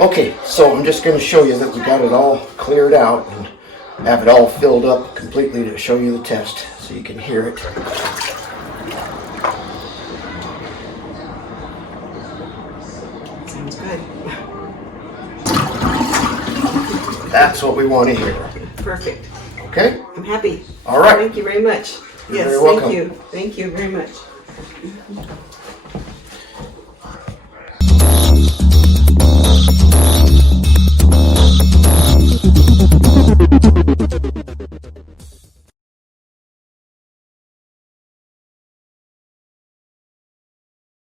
Okay, so I'm just going to show you that we got it all cleared out and have it all filled up completely to show you the test so you can hear it. Sounds good. That's what we want to hear. Perfect. Okay? I'm happy. All right. Thank you very much. You're Yes, very welcome. thank you. Thank you very much.